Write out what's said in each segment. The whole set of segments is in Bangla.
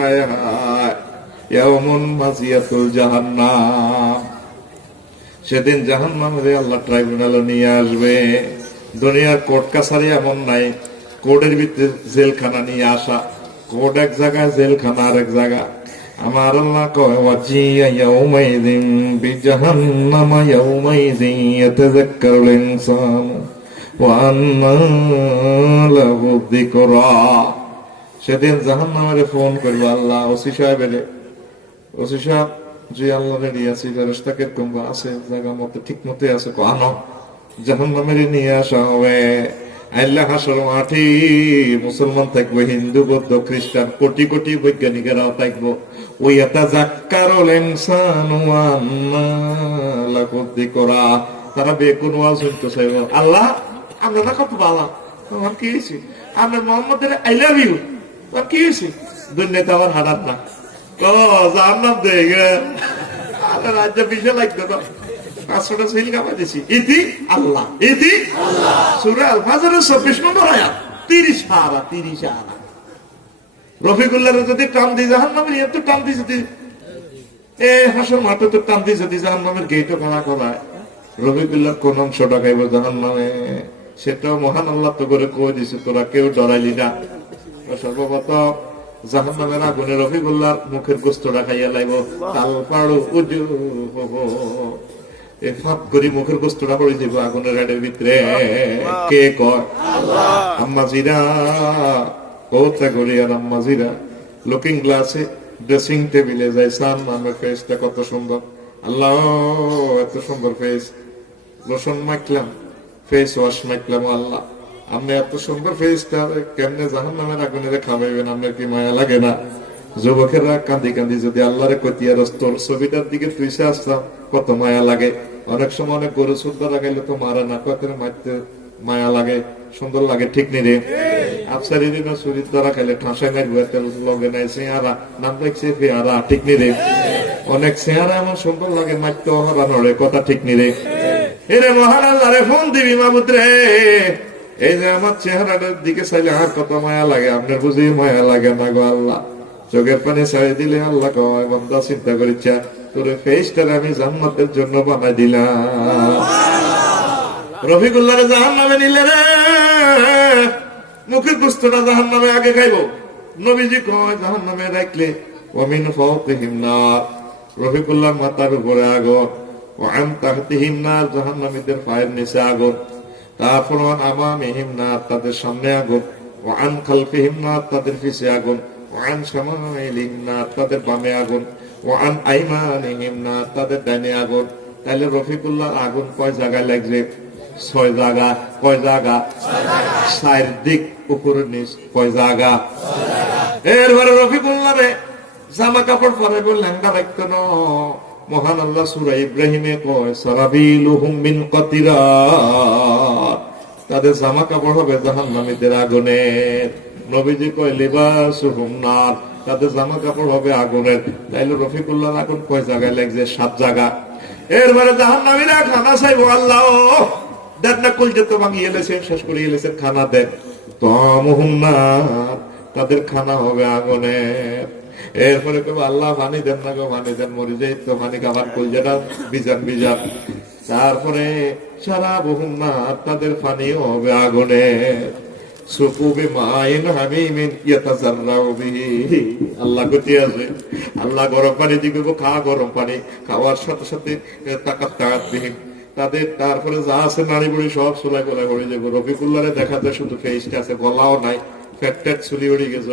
হায় হায় ইয়াউমুন মাসিয়াতুল জাহান্নাম, সেদিন জাহান্নামের আল্লাহ ট্রাইব্যুনালে নিয়ে আসবে। দুনিয়ার কোর্ট কাছারি এমন নাই কোর্টের ভিতরে জেলখানা নিয়ে আসা, কোর্ট এক জায়গায় জেলখানা আর এক জায়গা। আমার আল্লাহ কয় ওয়াজিয়া ইয়াউমাইযিন বিজাহান্নাম ইয়াউমাইযিন ইয়াতাযাক্কারুল ইনসানু ওয়া আন্না লাহু যিকরা। সেদিন জাহান্নামের ফোন করবে আল্লাহ ওসি সাহেবের, ওসি সাহেব যে আল্লাহ রেডি আছি, ফেরেশতা কিরকম আছে, জায়গা মতো ঠিক মতো আছে, আনো জাহান্নামের নিয়ে আসা হবে। আল্লাহ হাসর মাঠে মুসলমান থাকবো, হিন্দু বৌদ্ধ খ্রিস্টান কোটি কোটি বৈজ্ঞানিকেরাও থাকবো। ওই এটা যাক্কারুল ইনসানু ওয়া আন্না লাহু যিকরা। তারা বেকুন ওয়াজ শুনতে চাইব, আল্লাহ আমরা না কত ভালো, তোমার কি হয়েছে, আপনার মোহাম্মদের আই লাভ ইউ, তোমার কি হয়েছে, দুনিয়াতে আমার হারাত না ও জাহান্নাম দেখে আল্লাহ রাজ্য বিষয় লাগতো না। 500টা সিল কামা দিছি, ইতি আল্লাহ, ইতি সূরা আল ফাজরের 24 নম্বর আয়াত, 30 পারা 30 আনা। রফিকুল্লাহর যদি টান দি জাহান্নামের, এত টান দি যদি এ হাসর মাঠে তো টান দি যদি জাহান্নামের গেটও খাড়া করায়, রফিকুল্লাহর কোন অংশটা খাইব জাহান্নামে, সেটাও মহান আল্লাহ তো করে কই দিছে, তোরা কেউ ডরাইলি না। সর্বপ্রথম জাহান্নামের আগুনে রফিকুল্লাহর মুখের গোস্তটা খাইয়া লাইব, তাল পাড়ু উজু ফাপ করি মুখের গোস্তটা পড়ে দিব আগুনের গাড়ির ভিতরে। কে কয় আম্মাজিরা, কোথা করি আর আম্মাজিরা লুকিং গ্লাসে ড্রেসিং টেবিলে যায়, সান নামের ফেসটা কত সুন্দর, আল্লাহ এত সুন্দর ফেস, লোশন মাখলাম, ফেস ওয়াশ মাখলাম, আল্লাহ আপনি এত সুন্দর ফেসটা কেমনে জাহান্নামের আগুনে খাওয়াইবেন, আপনার কি মায়া লাগে না? যুবকেরা কান্দি কান্দি যদি আল্লাহরে কতিয়া তোর ছবিটার দিকে তুইসে আসতাম কত মায়া লাগে। অনেক সময় অনেক গরু সুন্দর লাগাইলে তো মারা না, কত মারতে মায়া লাগে, সুন্দর লাগে, ঠিক নি রে? আফসারি দিন শরীর দ্বারা খাইলে ঠাঁসাই নাই লগে নাই, চেহারা নাম দেখছে পেয়ারা, ঠিক নি রে? অনেক চেহারা এমন সুন্দর লাগে, মারতে অহরা নড়ে, কথা ঠিক নি রে? এরে মহান আল্লাহ রে ফোন দিবি মাবুদ রে, এই যে আমার চেহারাটার দিকে চাইলে আর কত মায়া লাগে, আপনার বুঝি মায়া লাগে না গো আল্লাহ? চোখের পানি ছাড়িয়ে দিলে আল্লাহ কয় বান্দা চিন্তা করিচ্ছা তোর ফেসটা আমি জান্নাতের জন্য বানাই দিলাম। রফিকুল্লাহরে জাহান্নামে নিলে রে, মুখের গোস্তটা জাহান্নামে আগে খাইবো। নবীজি কয় জাহান্নামে রাখলে ওয়ামিন ফাওকিহিম নার, রফিকুল্লাহর মাথার উপরে আগুন, ওয়া আন তাহতিহিম নার, জাহান্নামীদের পায়ের নিচে আগুন, তারপর ওয়ান আমামিহিম নার, তাদের সামনে আগুন, ওয়া আন খালফিহিম নার, তাদের পিছে আগুন, ওয়া আন শামাইলিহিম নার, তাদের বামে আগুন, ওয়া আন আইমানিহিম নার, তাদের ডানে আগুন। তাহলে রফিকুল্লাহর আগুন কয় জায়গায় লাগছে? 6 জায়গা। কয় জায়গা? 4 দিক উপরে নিচ, কয় জায়গা? এরপরে রফিকুল্লাহরে জামা কাপড় পরাইব, লেহেঙ্গা রাখতো না। মহান আল্লাহ সূরা ইব্রাহিমে কয় সারাবিলুহুম মিন কাতিরাত, তাদের জামা কাপড় হবে জাহান্নামীদের আগুনের। নবীজি কয় লিবাসুহুম নার, তাদের জামা কাপড় হবে আগুনের। তাইলে রফিকুল্লাহর আগুন কয় জায়গায় লাগছে? 7 জায়গা। এরপরে জাহান্নামীরা খানা চাইবো, আল্লাহ দেন না, কল যেত ভাঙিয়ে এলেছেন, শেষ করে এলেছেন, খানা দেন। তামুহুম নার, তাদের খানা হবে আগুনের। এরপরে কেবল আল্লাহ পানি দেন না গো, পানি দেন, মরি যাই তো পানি খাবার কলজাটা বিজান বিজান। তারপরে সারা বহুম না, তাদের পানিও হবে আগুনের। সুকুবে মাইন হামিমিন ইয়াতাজাররাউ বিহি, আল্লাহ গতি আছে, আল্লাহ গরম পানি দিবে, খা গরম পানি, খাওয়ার সাথে সাথে তাকাত তাকাত বিহি তাদের। তারপরে যা আছে নারী বুড়ি সব চুলাই গলায় পড়ে যাবে। রফিকুল্লাহরে দেখা যায় শুধু ফেসটা আছে, গলাও নাই, ফ্যাট চুলি উড়ে গেছে।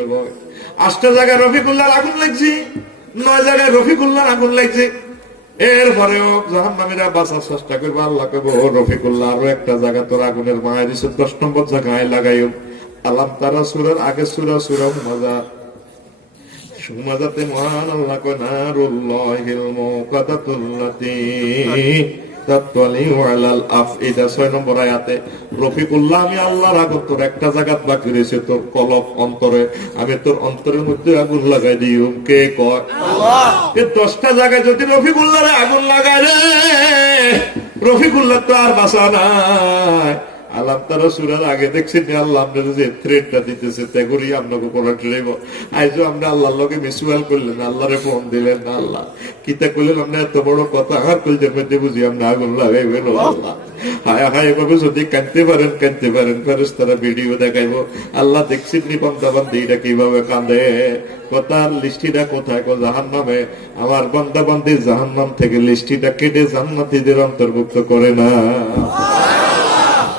8টা জায়গায় রফিকুল্লাহর আগুন লাগছে, 9 জায়গায় রফিকুল্লাহর আগুন লাগছে। এরপরেও জাহান্নামীরা বাঁচার চেষ্টা করবে, আল্লাহ কইবো রফিকুল্লাহ আরো একটা জায়গা তোর আগুনের মায়া দিছে, 10 নম্বর জায়গায় লাগাইও। আলাম তারা সূরার আগে সূরা হুমাযাতে মহান আল্লাহ কয় নারুল্লাহিল মুকাদ্দাতুল্লাতী তাতলিউ আলাল আফইদা, 6 নম্বর আয়াতে। রফিকুল্লাহ আমি আল্লাহর আগুন তোর একটা জায়গাত বাকি রয়েছে, তোর কলব অন্তরে, আমি তোর অন্তরের মধ্যে আগুন লাগাই দিও। কে কয়? আল্লাহ। 10টা জায়গায় যদি রফিকুল্লাহরে আগুন লাগায় রে, রফিকুল্লাহ তো আর বাঁচা নাই। আল্লাহ তারা সুরার আগে দেখছেন আল্লাহ আপনার যে থ্রেডটা দিতেছে তেগুরি আপনাকে প্রোডাক্ট নেব আইজো আমরা আল্লাহর লোকে মিসুয়াল করলেন আল্লাহরে ফোন দিলেন না আল্লাহ কিতা করলেন আমরা এত বড় কথা আর কলজের মধ্যে বুঝি আমরা আগুন লাগাইবেন আল্লাহ হায় হায় এভাবে যদি কাঁদতে পারেন ফেরেশতারা ভিডিও দেখাইবো আল্লাহ দেখছেন নি বান্দাবান্দি এটা কিভাবে কাঁদে কথার লিস্টিটা কোথায় জাহান্নামে আমার বান্দাবান্দি জাহান্নাম থেকে লিস্টিটা কেটে জান্নাতীদের অন্তর্ভুক্ত করে না।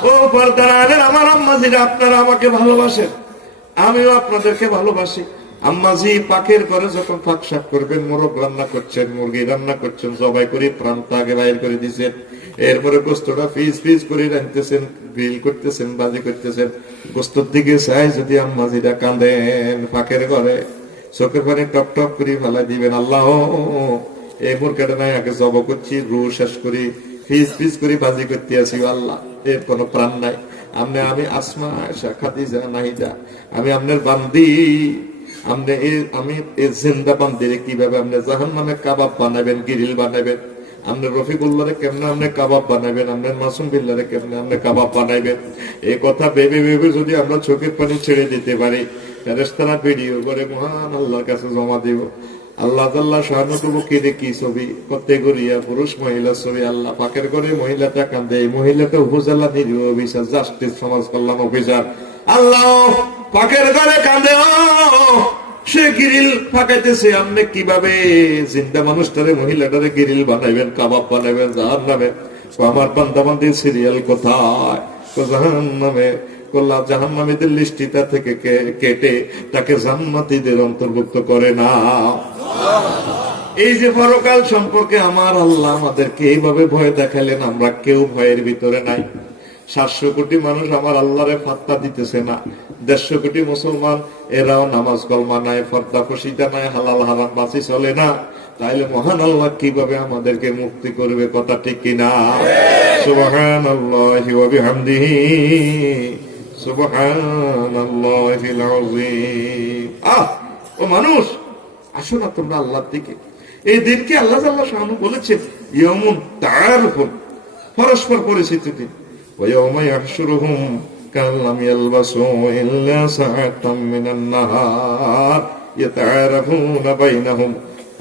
ও পর্দার আলের আমার আম্মাজিরা আপনারা আমাকে ভালোবাসেন আমিও আপনাদেরকে ভালোবাসি। আম্মাজি পাকের ঘরে যখন ফাঁক শাক করবেন মোরগ রান্না করছেন মুরগি রান্না করছেন জবাই করে প্রাণটা আগে বাইর করে দিচ্ছেন এরপরে গোস্তটা ফিস করে রাখতেছেন গ্রিল করতেছেন বাজি করতেছেন গোস্তর দিকে চাই যদি আম্মাজিরা কাঁদেন ফাঁকের ঘরে চোখের পানি টপ টপ করে ফেলাই দিবেন আল্লাহ এই মুরগাটা নাই আগে জব করছি রু শেষ করি ফিস করে বাজি করতে আসি আল্লাহ এর কোনো প্রাণ নাই আমি আসমা আয়েশা খাদিজা নাহিদা আমি আপনার বান্দি আমি জিন্দা বান্দিরে কিভাবে আপনি জাহান্নামে কাবাব বানাবেন গিরিল বানাবেন আপনার রফিকুল্লাহরে কেমনে আপনি কাবাব বানাবেন আপনার মাসুম বিল্লাহরে কেমনে আপনি কাবাব বানাবেন এই কথা ভেবে যদি আমরা চোখের পানি ছেড়ে দিতে পারি ফেরেশতারা ভিডিও করে মহান আল্লাহর কাছে জমা দিব আল্লাহ তাআলা শাহানুতুবু কিরে কি ছবি প্রত্যেক গরিয়া পুরুষ মহিলা ছবি আল্লাহ পাকের করে মহিলাটা কাঁদে এই মহিলাটা উপজেলা নিরীহ অফিসার জাস্টিস সমাজ কল্যাণ অফিসার আল্লাহ পাকের করে কাঁদে সে গিরিল ফাঁকাইতেছে আপনি কিভাবে জিন্দা মানুষটারে মহিলাটারে গিরিল বানাইবেন কাবাব বানাইবেন জাহান্নামে আমার বান্দাবান্দির সিরিয়াল কোথায় জাহান্নামে জাহান্নামীদের লিস্টিটা থেকে কেটে তাকে জান্নাতীদের অন্তর্ভুক্ত করে না। এই যে পরকাল সম্পর্কে আমার আল্লাহ আমাদেরকে এইভাবে ভয় দেখালেন আমরা কেউ ভয়ের ভিতরে নাই। 700 কোটি মানুষ আমার আল্লাহরে ফাত্তা দিতেছে না 150 কোটি মুসলমান এরাও নামাজ কলমা নাই ফর্দা ফসিদা নাই হালাল হারাম বাঁচি চলে না তাইলে মহান আল্লাহ কিভাবে আমাদেরকে মুক্তি করবে কথা ঠিক কিনা সুবহানাল্লাহি ওয়া বিহামদিহি সুবহানাল্লাহিল আযীম। ও মানুষ আসো না তোমরা আল্লাহর দিকে এই দিনকে আল্লাহ জাল্লাহু শানহু বলেছেন ইয়াউমুন তাআরুফুন পরস্পর পরিচিতি দিন ويوم يحشرهم كأن لم يلبسوا إلا ساعة من النهار يتعارفون بينهم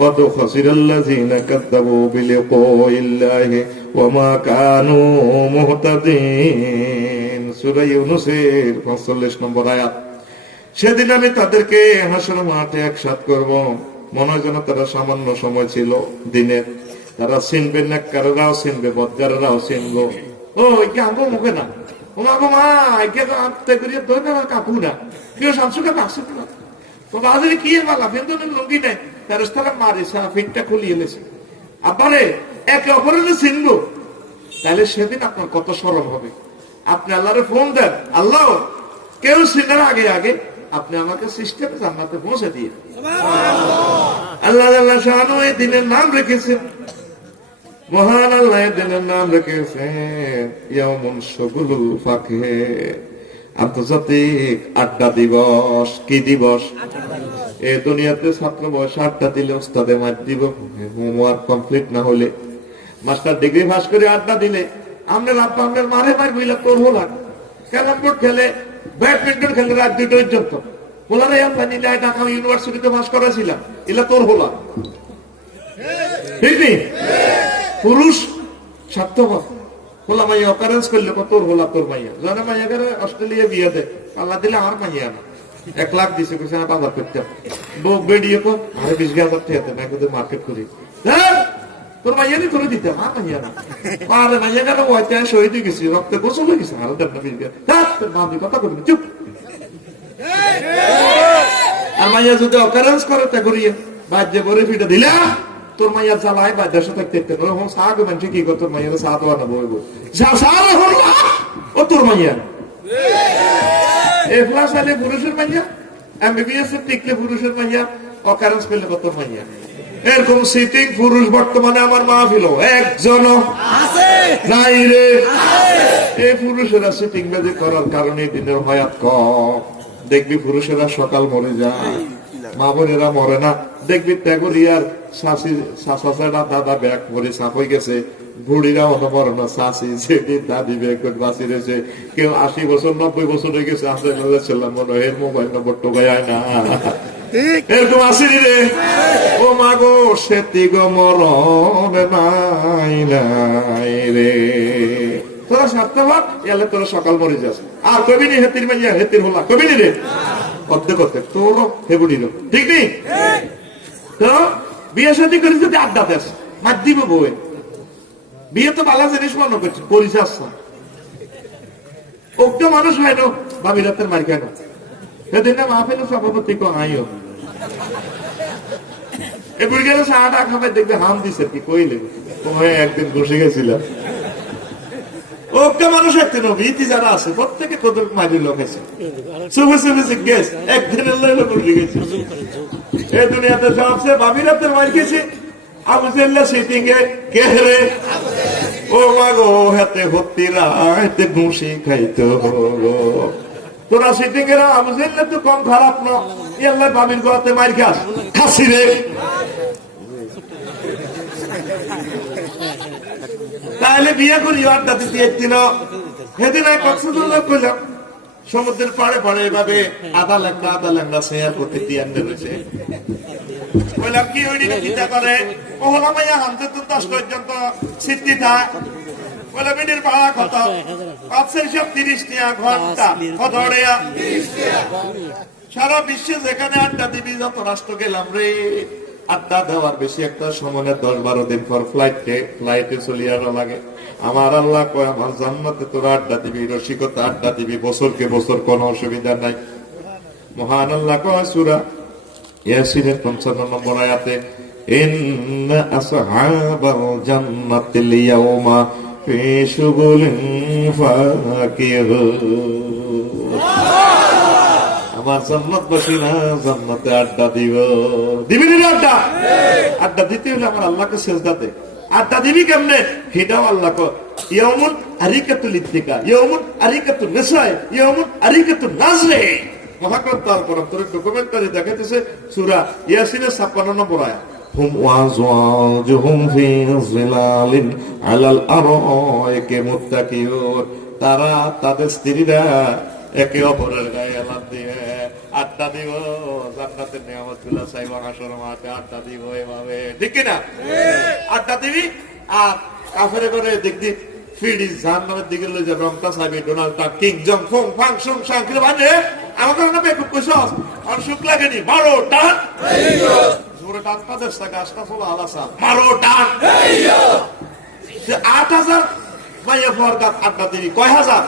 قد خسر الذين كذبوا بلقاء الله وما كانوا مهتدين সূরা ইউনূসের 45 নম্বর আয়াত। সেদিন আমি তাদেরকে হাসর মাঠে একসাথ করব মনে হয় যেন তারা সামান্য সময় ছিল দিনের তারা চিনবে নেককাররাও চিনবে বদকাররাও চিনবো ও কি আঙ্গো মুখে না ও মা গো মা আইকে তো আনতে করিয়ে তো না কাকু না কেউ শামসুকা কাকছে না তো বাজারে কি মালা ফেন্দন লুঙ্গি নাই ফেরেশতারা মারে সাফিকটা খুলিয়ে এলেছে আপারে একে অপরের চিনবো তাহলে সেদিন আপনার কত শরম হবে আপনি আল্লাহরে ফোন দেন আল্লাহ কেউ চিনার আগে আগে আপনি আমাকে সিস্টেমে জান্নাতে পৌঁছে দিয়ে আল্লাহ আল্লাহ শাহানু এই দিনের নাম রেখেছেন মহান আল্লাহ দিনের নাম রেখেছেন ইয়াউমুন শুগুলুল ফাকহে আন্তর্জাতিক আড্ডা দিবস কি দিবস এই দুনিয়াতে ছাত্র বয়স আড্ডা দিলে ওস্তাদে মার দিব হোমওয়ার্ক কমপ্লিট না হলে মাস্টার ডিগ্রি পাস করে আড্ডা দিলে আমরা আব্বা আমরা মারে মার বইলা তোর হলা ক্যারাম বোর্ড খেলে ব্যাডমিন্টন খেলে রাত 2 পর্যন্ত বলারে আমরা নিলে ঢাকা ইউনিভার্সিটিতে পাস করেছিলাম এলা তোর হলা ঠিক নেই পুরুষ স্বার্থপর হোলা মাইয়া অকারেন্স করলে তোর হোলা তোর মাইয়া জানে মাইয়া করে অস্ট্রেলিয়া বিয়ে দেয় আল্লাহ দিলে আমার মাইয়া না 1 লাখ দিছে কইছে না বাজার করতে বুক বেডিয়ে কো আরে 20,000 টাকা দেন একদম মার্কেট করি তোর মাইয়া নি করে দিতে আমার মাইয়া না আরে মাইয়া করে ওইটা শহীদ হয়ে গেছে রক্তে গোসল হয়ে গেছে আর দেন না বিয়ে তোর বাবি কথা কইবি চুপ আর মাইয়া যদি অকারেন্স করে তা করিয়ে বাজে করে ফিটা দিলা তোর মাইয়া জ্বালায় বা দেশে থাকতে ওরকম সাগ মানুষ কি কর তোর মাইয়া সাত না বলবো ও তোর মাইয়া এ প্লাস আলে পুরুষের মাইয়া এমবিবিএস এর টিকলে পুরুষের মাইয়া অকারেন্স পেলে কত মাইয়া এরকম সিটিং পুরুষ বর্তমানে আমার মাহফিল একজন আছে নাই রে এই পুরুষেরা সিটিং বাজি করার কারণে দিনের হায়াত কম দেখবি পুরুষেরা সকাল মরে যায় মা বোনেরা মরে না দেখবি ত্যাগরিয়ার দাদা ব্যাগ পরে সাপ হয়ে গেছে বুড়িরা হতে পারো না, চাষি সেটি দাদি বেকুট বাঁচি রয়েছে, কেউ 80 বছর 90 বছর হয়ে গেছে, আসলে ছিলাম মনে হয় মোবাইল নম্বর টোকায় না, এরকম আসেনি রে। ও মাগো সেতি গো মরণ নাই নাই রে, তোরা স্বার্থবাদ এলে তোরা সকাল মরে যাস, আর কবিনি হেতির মাইয়া হেতির হলা কবিনি রে, অর্ধেক অর্ধেক তোর হেবুড়ির, ঠিক নেই তো। বিয়ে সাথে করি যদি আড্ডা দেশ মার দিব বই, বিয়ে তো ভালো জিনিস মনে করছি করিস আসছ, ওকে মানুষ হয় না ভাবি রাতের মার কেন, সেদিন না মা ফেলে সভাপতি আইও এবার গেলে চাটা খাবার দেখবে হাম দিছে কি কইলে, একদিন বসে গেছিলাম, ওকে মানুষ একটা নবীতি যারা আছে প্রত্যেকে তোদের মাঝে লোক আছে, শুভে শুভে জিজ্ঞেস একদিনের লোক বসে গেছে, এই দুনিয়াতে সবচেয়ে ভাবি রাতের মার খেয়েছে আবু জেল্লা সিটিং এ কে রে, ও মাগো হাতে হত্তিরা হাতে ঘুষি খাইতো, তোরা সিটিং এরা আবু জেল্লা তো কম খারাপ না, আল্লাহ বাবির গোয়াতে মার খাস খাসি রে। তাহলে বিয়ে করি আড্ডা দিতে একদিন, সেদিন কক্সবাজার করলাম, সমুদ্রের পাড়ে পাড়ে এভাবে আধা ল্যাংড়া শেয়ার করতে দিয়ে রয়েছে, বললাম কি ওই চিন্তা করে ওহলা মাইয়া হামতে তো 10 পর্যন্ত সিদ্ধি থাক, বলে মিনির ভাড়া কত, 530 টাকা ঘন্টা, কত টাকা, সারা বিশ্বে যেখানে আড্ডা দিবি যত রাষ্ট্র গেলাম রে, আড্ডা দেওয়ার বেশি একটা সময় 10-12 দিন পর ফ্লাইটে চলে আসা লাগে। আমার আল্লাহ কয় আমার জান্নাতে তোরা আড্ডা দিবি, রসিকতা আড্ডা দিবি, বছরকে বছর কোনো অসুবিধা নাই। মহান আল্লাহ কয় সূরা ইয়াসিনের 55 নম্বর আয়াতে, ইন্না আসহাবাল জান্নাতিল ইয়াওমা ফি শুগুলিন ফাকিহুন, আমার জান্নাতবাসীরা জান্নাতে আড্ডা দিবি আড্ডা, আড্ডা দিতে হলে আমার আল্লাহকে সিজদা দে, আড্ডা দিবি কেমনে সেটাও আল্লাহ কয়, ইয়াউমুন আরিকাতুল ইত্তিকা, ইয়াউমুন আরিকাতুন নিসা, ইয়াউমুন আরিকাতুন নাজরে। মহাগ্রন্থ আল কোরআন তোর ডকুমেন্টারি দেখাইতেছে সূরা ইয়াসিনের 56 নম্বর আয়াত, হুম ওয়াজওয়াজুহুম ফি যিলালিন আলাল আরাইকি মুত্তাকিউন, তারা তাদের স্ত্রীরা একে অপরের গায়ে আলাপ দিয়ে আড্ডা দিব, জান্নাতের নিয়ামত গুলা চাইব, হাসর মাঠে আড্ডা দিব, এভাবে ঠিক কিনা আড্ডা দিবি। আর কাফের করে দেখবি ফিডিস জাহান্নামের দিকে লই যা রংটা চাইবি, ডোনাল্ড ট্রাম্প কিং জং ফং ফাং সুং সাং কি মানে আমাকে না বেকুব কইছস, আর সুখ লাগেনি, মারো টান জোরে টান পাঁচের টাকা গাছটা ফলো আলাসা, মারো টান 8000 মাইয়া ফরগাত আড্ডা দিবি, কয় হাজার,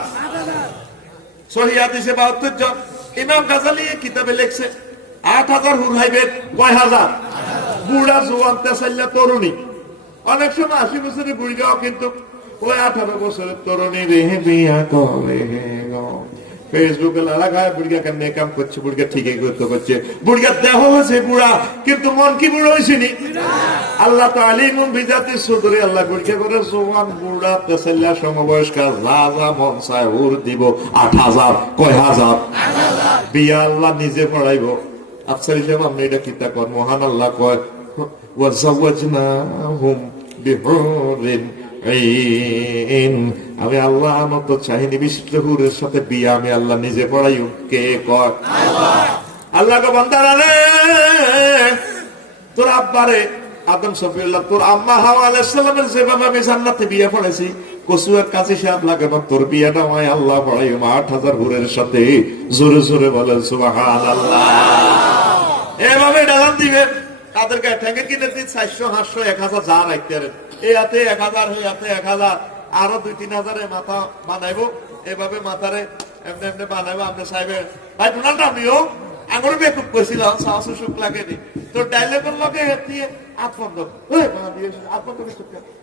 সহিহ হাদিসে 72 জন। ইমাম গাজালি কিতাবে লিখছে 8000 হুর হাইবে, কয় হাজার, বুড়া জোয়ান তেসাল্লা তরুণী, অনেক সময় 80 বছরের বুড়িটাও কিন্তু ওই 18 বছরের তরুণী রেহে বিয়া করে। ফেসবুকে লাগায় বুড়িয়া কেমনে কাম করছে, বুড়িয়া ঠিকই করছে, বুড়িয়া দেহ হয়েছে বুড়া কিন্তু মন কি বুড়ো হয়েছে নি। আল্লাহ তো আলিমুন বিজাতি সুদরে, আল্লাহ বুড়িয়া করে জোয়ান বুড়া তেসাল্লা সমবয়স্কা যা যা মন চায় হুর দিব 8000, কয় হাজার বিয়া আল্লাহ নিজে পড়াইব। আফসার হিসেবে আপনি এটা কিতা কর, মহান আল্লাহ কয় ওয়াজাওয়াজনাহুম বিহুরিন আইন, আমি আল্লাহ মত চাহিনি বিশিষ্ট হুরের সাথে বিয়া আমি আল্লাহ নিজে পড়াইও। কে কয়? আল্লাহ গো বান্দারা রে, তোর আব্বারে আদম শফিউল্লাহ, তোর আম্মা হাওয়া আলাইহিস সালামের যেভাবে আমি জান্নাতে বিয়া পড়াইছি, কসুয়ের কাছে সাপ লাগে না, তোর বিয়াটা আমি আল্লাহ পড়াইও 8000 হুরের সাথে। জোরে জোরে বলেন সুবহানাল্লাহ। এভাবে ডালান দিবে তাদেরকে ঠেকে কিনে দিন 400 500 1000 যা রাখতে পারেন, এই হাতে 1000 এই হাতে 1000, আরো 2-3 মাথা বানাইবো, এভাবে মাথারে এমনি এমনি বানাইবো। আপনি সাহেব ভাই ডোনাল্ড আমিও আঙুর বেকুব কইছিলাম, সাহসু সুখ লাগেনি, তোর ডাইলেবের লগে দিয়ে আত্মন্দ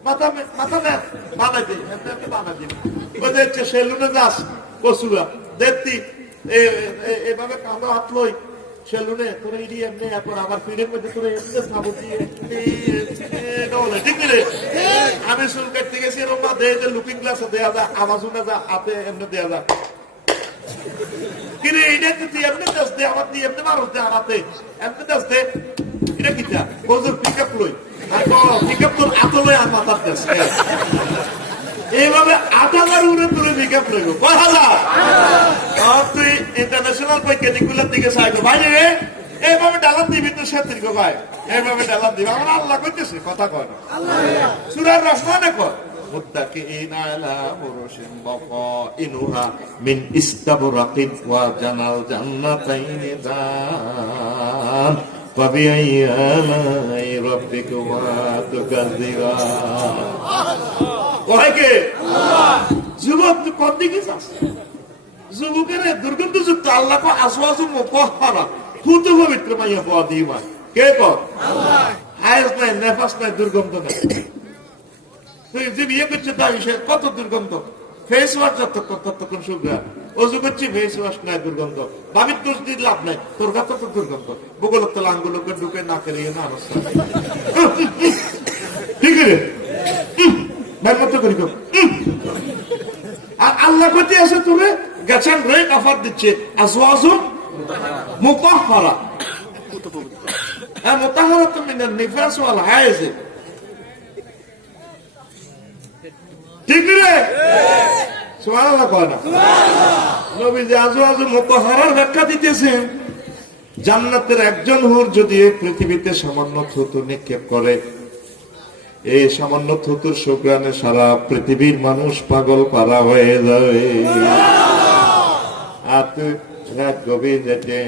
মাথা মাথা নেন বানাই দিই, এমনি এমনি বানাই দিই। ওই যে সেলুনে যাস কচুরা দেখতি এভাবে কালো হাত লই সেলুনে, তোরা ইডি এমনি এখন আমার ফিডের মধ্যে তোরা এমনি সাবু দিয়ে ঠিক রে। আমি চুল কাটতে গেছি এরকম লুকিং গ্লাসে দেওয়া যায়, আওয়াজ শুনে যা হাতে এমনি দেওয়া যায়, কিরে এটা তুই এমনি দাস দে, আমার তুই এমনি মানুষ দে আমাতে এমনি দাস দে, এটা কি যা বজুর পিক আপ লই, পিক আপ তোর আত লই আর মাথার দেশ এইভাবে 8,000 উড়ে তুলে পিকআপ নেবো 5,000 তুই ইন্টারন্যাশনাল বৈজ্ঞানিক গুলোর দিকে চাইবো ভাই রে এইভাবে ডালার দিবি তো সেতির গো ভাই এইভাবে ডালার দিবি আমার আল্লাহ করতেছে কথা কয় না সূরার রহমানে কয় মুত্তাকিইন আলা ফুরুশিন বাকাইনুহা মিন ইস্তাবরাকিন ওয়া জানাল জান্নাতাইনি দান ফাবিআইয়ি আলাই রাব্বিকুমা তুকাযযিবান ওকে আল্লাহ যুবক তুই কোন দিকে যাস যুবকের দুর্গন্ধযুক্ত আল্লাহ কো আসওয়াজু মুতাহহারা ফুতু পবিত্র মাইয়া পাওয়া দিবা কে কর আল্লাহ হায়াস নাই নেফাস নাই দুর্গন্ধ নাই তুই যে বিয়ে করছিস তার বিষয়ে কত দুর্গন্ধ ফেস ওয়াশ যতক্ষণ সুগ্রাম অজু করছি ফেস ওয়াশ নাই দুর্গন্ধ বাবির দোষ দিয়ে লাভ নাই তোর কাছে তো দুর্গন্ধ বগলত লাঙ্গুলোকে ঢুকে না করে না ঠিক রে ভাই মতো করি আর আল্লাহ কতি আছে তুমি গেছেন রে কাফার দিচ্ছে আসওয়াজু মুতাহহারা মুতাহহারা তুমি নিফাস ওয়াল হায়েজ ঠিক রে সুবহানাল্লাহ কয় না নবীজি আজওয়াজু মুতাহহারার ব্যাখ্যা দিতেছেন জান্নাতের একজন হুর যদি পৃথিবীতে সামান্য থুতু নিক্ষেপ করে এই সামান্য থুতুর সুঘ্রাণে সারা পৃথিবীর মানুষ পাগল পারা হয়ে যাবে আর তুই রাত গভীর যেতে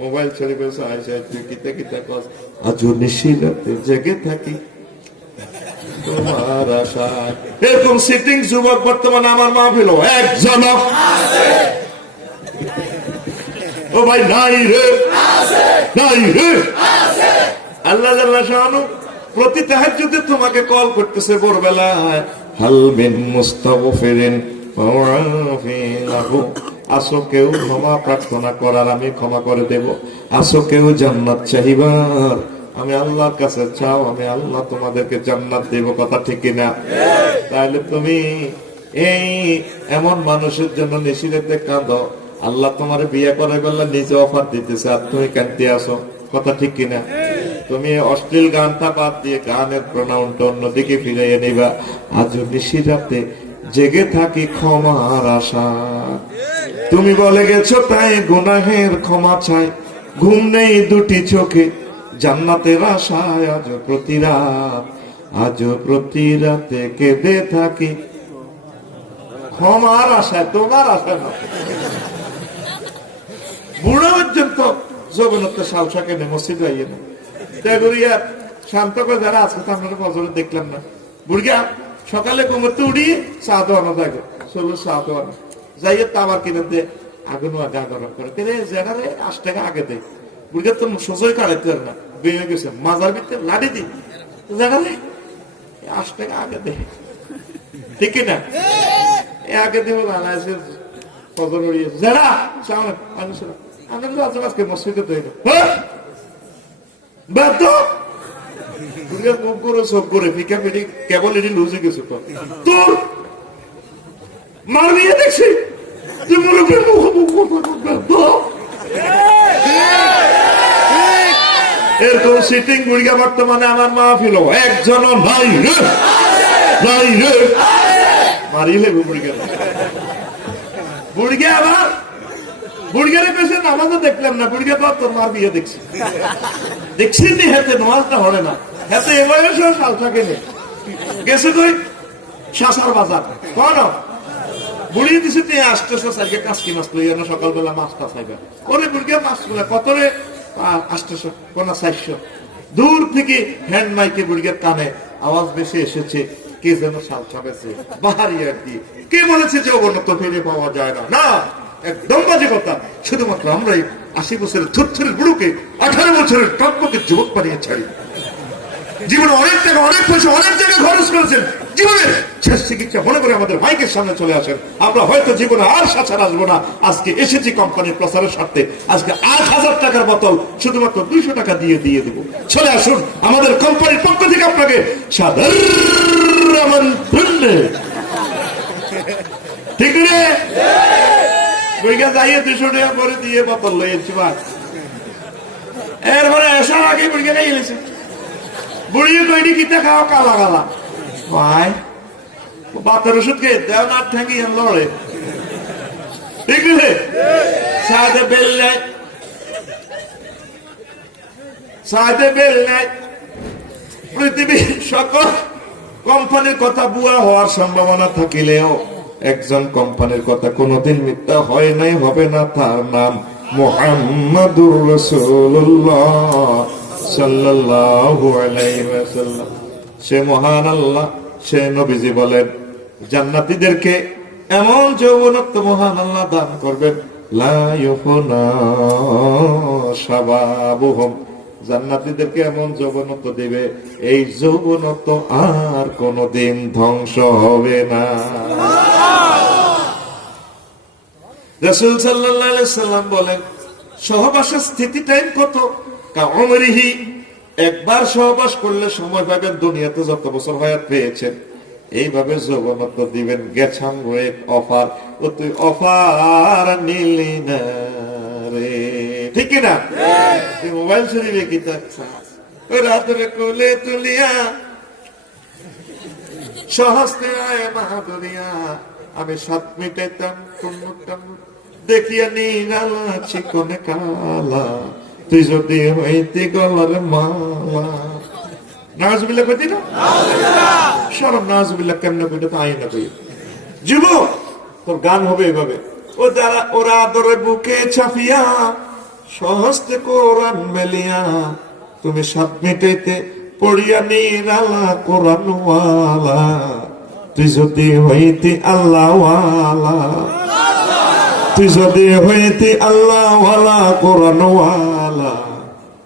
মোবাইল ছেড়ে বসে আসে তুই কিতা কিতা কস আজও নিশিরাতে জেগে থাকি তোমার আশায় এরকম সিটিং যুবক বর্তমানে আমার মাহফিল একজন ও ভাই নাই রে নাই রে আল্লাহ জাল্লা শানু প্রতি তাহাজ্জুদে তোমাকে কল করতেছে ভোরবেলায় হাল মিন মুস্তাগফিরিন ফাওয়াফিনাহু আসো কেউ ক্ষমা প্রার্থনা করার আমি ক্ষমা করে দেব আসো কেউ জান্নাত চাইবার আমি আল্লাহর কাছে চাও আমি আল্লাহ তোমাদেরকে জান্নাত দেব কথা ঠিক না তাহলে তুমি এই এমন মানুষের জন্য নিশিরাতে কাঁদো আল্লাহ তোমার বিয়ে করে বললে নিজে অফার দিতেছে আর তুমি কাঁদতে আসো কথা ঠিক কিনা তুমি অশ্লীল গানটা বাদ দিয়ে গানের প্রণাউনটা অন্যদিকে ফিরাইয়ে নিবা আজ নিশিরাতে জেগে থাকি ক্ষমার আশা তুমি বলে গেছো তাই গুনাহের ক্ষমা চাই ঘুম নেই দুটি চোখে জান্নাতের আশায় আজ প্রতি রাতে কেঁদে থাকি ক্ষমার আশায় তোমার আশা না বুড়ো পর্যন্ত যৌবনত্ব সালসাকে মসজিদ আইয়ে না শান্ত করে যারা আজকে তো আমরা বছরে দেখলাম না বুড়িয়া সকালে কোমরতে উড়ি চা দোয়ানো থাকে চলো চা দোয়ানো যাইয়ে তাবার কিনে দে আগুন গা গরম করে যেটা রে 8 টাকা আগে দেয় বুড়িয়া তো সোজই কাটাইতে পারে না বেয়ে গেছে মাজার ভিতরে লাড়ি দি যেটা রে 8 টাকা আগে দে ঠিক না আগে দিব না ফজর উড়িয়ে যারা সামনে আনন্দ আছে আজকে মসজিদে তৈরি কেবল এটি লুজে গেছে তোর মারবি দেখছি এরকম সিটিং বুড়িয়া বর্তমানে আমার মাহফিল একজন নাই রে নাই রে মারিলে বুড়িয়া বুড়িয়া আবার বুড়িয়ারে পেছে নামাজও দেখলাম না বুড়িয়া তো তোর মার বিয়ে দেখছি নি হাতে নামাজটা হরে না হাতে এ বয়সেও সাল থাকে নে গেছে তুই শাসার বাজার কোন বুড়িয়ে দিছে তুই আসতেছ আজকে কাজকি মাছ লইয়া না সকালবেলা মাছটা খাইবে ওরে বুড়িয়া মাছ গুলা কত রে আসতেছ কোন 400 দূর থেকে হ্যান্ড মাইকে বুড়িয়ার কানে আওয়াজ বেশি এসেছে কে যেন শাল ছাপেছে বাহারিয়ার দিয়ে কে বলেছে যে অবনত ফিরে পাওয়া যায় না না একদম বাজে কথা শুধুমাত্র আমরাই 80 বছরের থুরথুরের বুড়োকে 18 বছরের টকবকে যুবক বানিয়ে ছাড়ি জীবনে অনেক টাকা অনেক পয়সা অনেক জায়গায় খরচ করেছেন জীবনের শেষ চিকিৎসা মনে করে আমাদের মাইকের সামনে চলে আসেন আমরা হয়তো জীবনে আর সাছার আসবো না আজকে এসেছি কোম্পানির প্রচারের স্বার্থে আজকে 8,000 টাকার বোতল শুধুমাত্র 200 টাকা দিয়ে দেবো চলে আসুন আমাদের কোম্পানির পক্ষ থেকে আপনাকে সাধারণ ঠিক রে বইকা যাইয়ে 200 টাকা করে দিয়ে বোতল লইয়েছি বা এরপরে আসার আগে বুড়িকে নিয়ে গেছে বুড়িয়ে তৈরি কিতা খাওয়া কালা কালা ভাই বাতের ওষুধ খেয়ে দেও না ঠেঙ্গি লড়ে, ঠিক আছে? সাদে বেল নেয়, সাদে বেল নেয়। পৃথিবীর সকল কোম্পানির কথা ভুয়া হওয়ার সম্ভাবনা থাকিলেও একজন কোম্পানির কথা কোনোদিন মিথ্যা হয় নাই, হবে না। তার নাম মুহাম্মাদুর রাসূলুল্লাহ সাল্লাল্লাহু আলাইহি ওয়াসাল্লাম। সে মহান আল্লাহ, সে নবীজি বলেন জান্নাতীদেরকে এমন যৌবনত্ব মহান আল্লাহ দান করবেন, লা ইউফনা শাবাবুহুম, জান্নাতীদেরকে এমন যৌবনত্ব দিবে, এই যৌবনত্ব আর কোনদিন ধ্বংস হবে না। রাসূল সাল্লাল্লাহু আলাইহি সাল্লাম বলেন সহবাসের স্থিতি টাইম কত? কাউমরিহি, একবার সহবাস করলে সময় পাবেন দুনিয়াতে যত বছর হায়াত পেয়েছেন, এইভাবে যৌবনত্ব দিবেন। গেছাম ওয়েট অফার, ও তুই অফার নিলি না রে, ঠিক না? মোবাইল শরীরে কি ওই রাতের কোলে তুলিয়া সহস্তে আয় মাহাদুরিয়া, আমি সাত মিটাইতাম দেখিয়া নিরালা চিকনে কালা, তুই যদি হইতে গলার মালা। নাজবিল্লাহ কইতি না? শরম নাজবিল্লাহ কেমনে কইতে তো আই না কই। যুবক তোর গান হবে এভাবে, ও যারা ওরা আদরে বুকে ছাপিয়া সহস্তে কোরআন মেলিয়া, তুমি সাত মিটাইতে পড়িয়া নিরালা কোরআন ওয়ালা, তুই যদি হইতে আল্লাহ ওয়ালা, তুই যদি হইতে আল্লাহ ওয়ালা কোরআন ওয়ালা,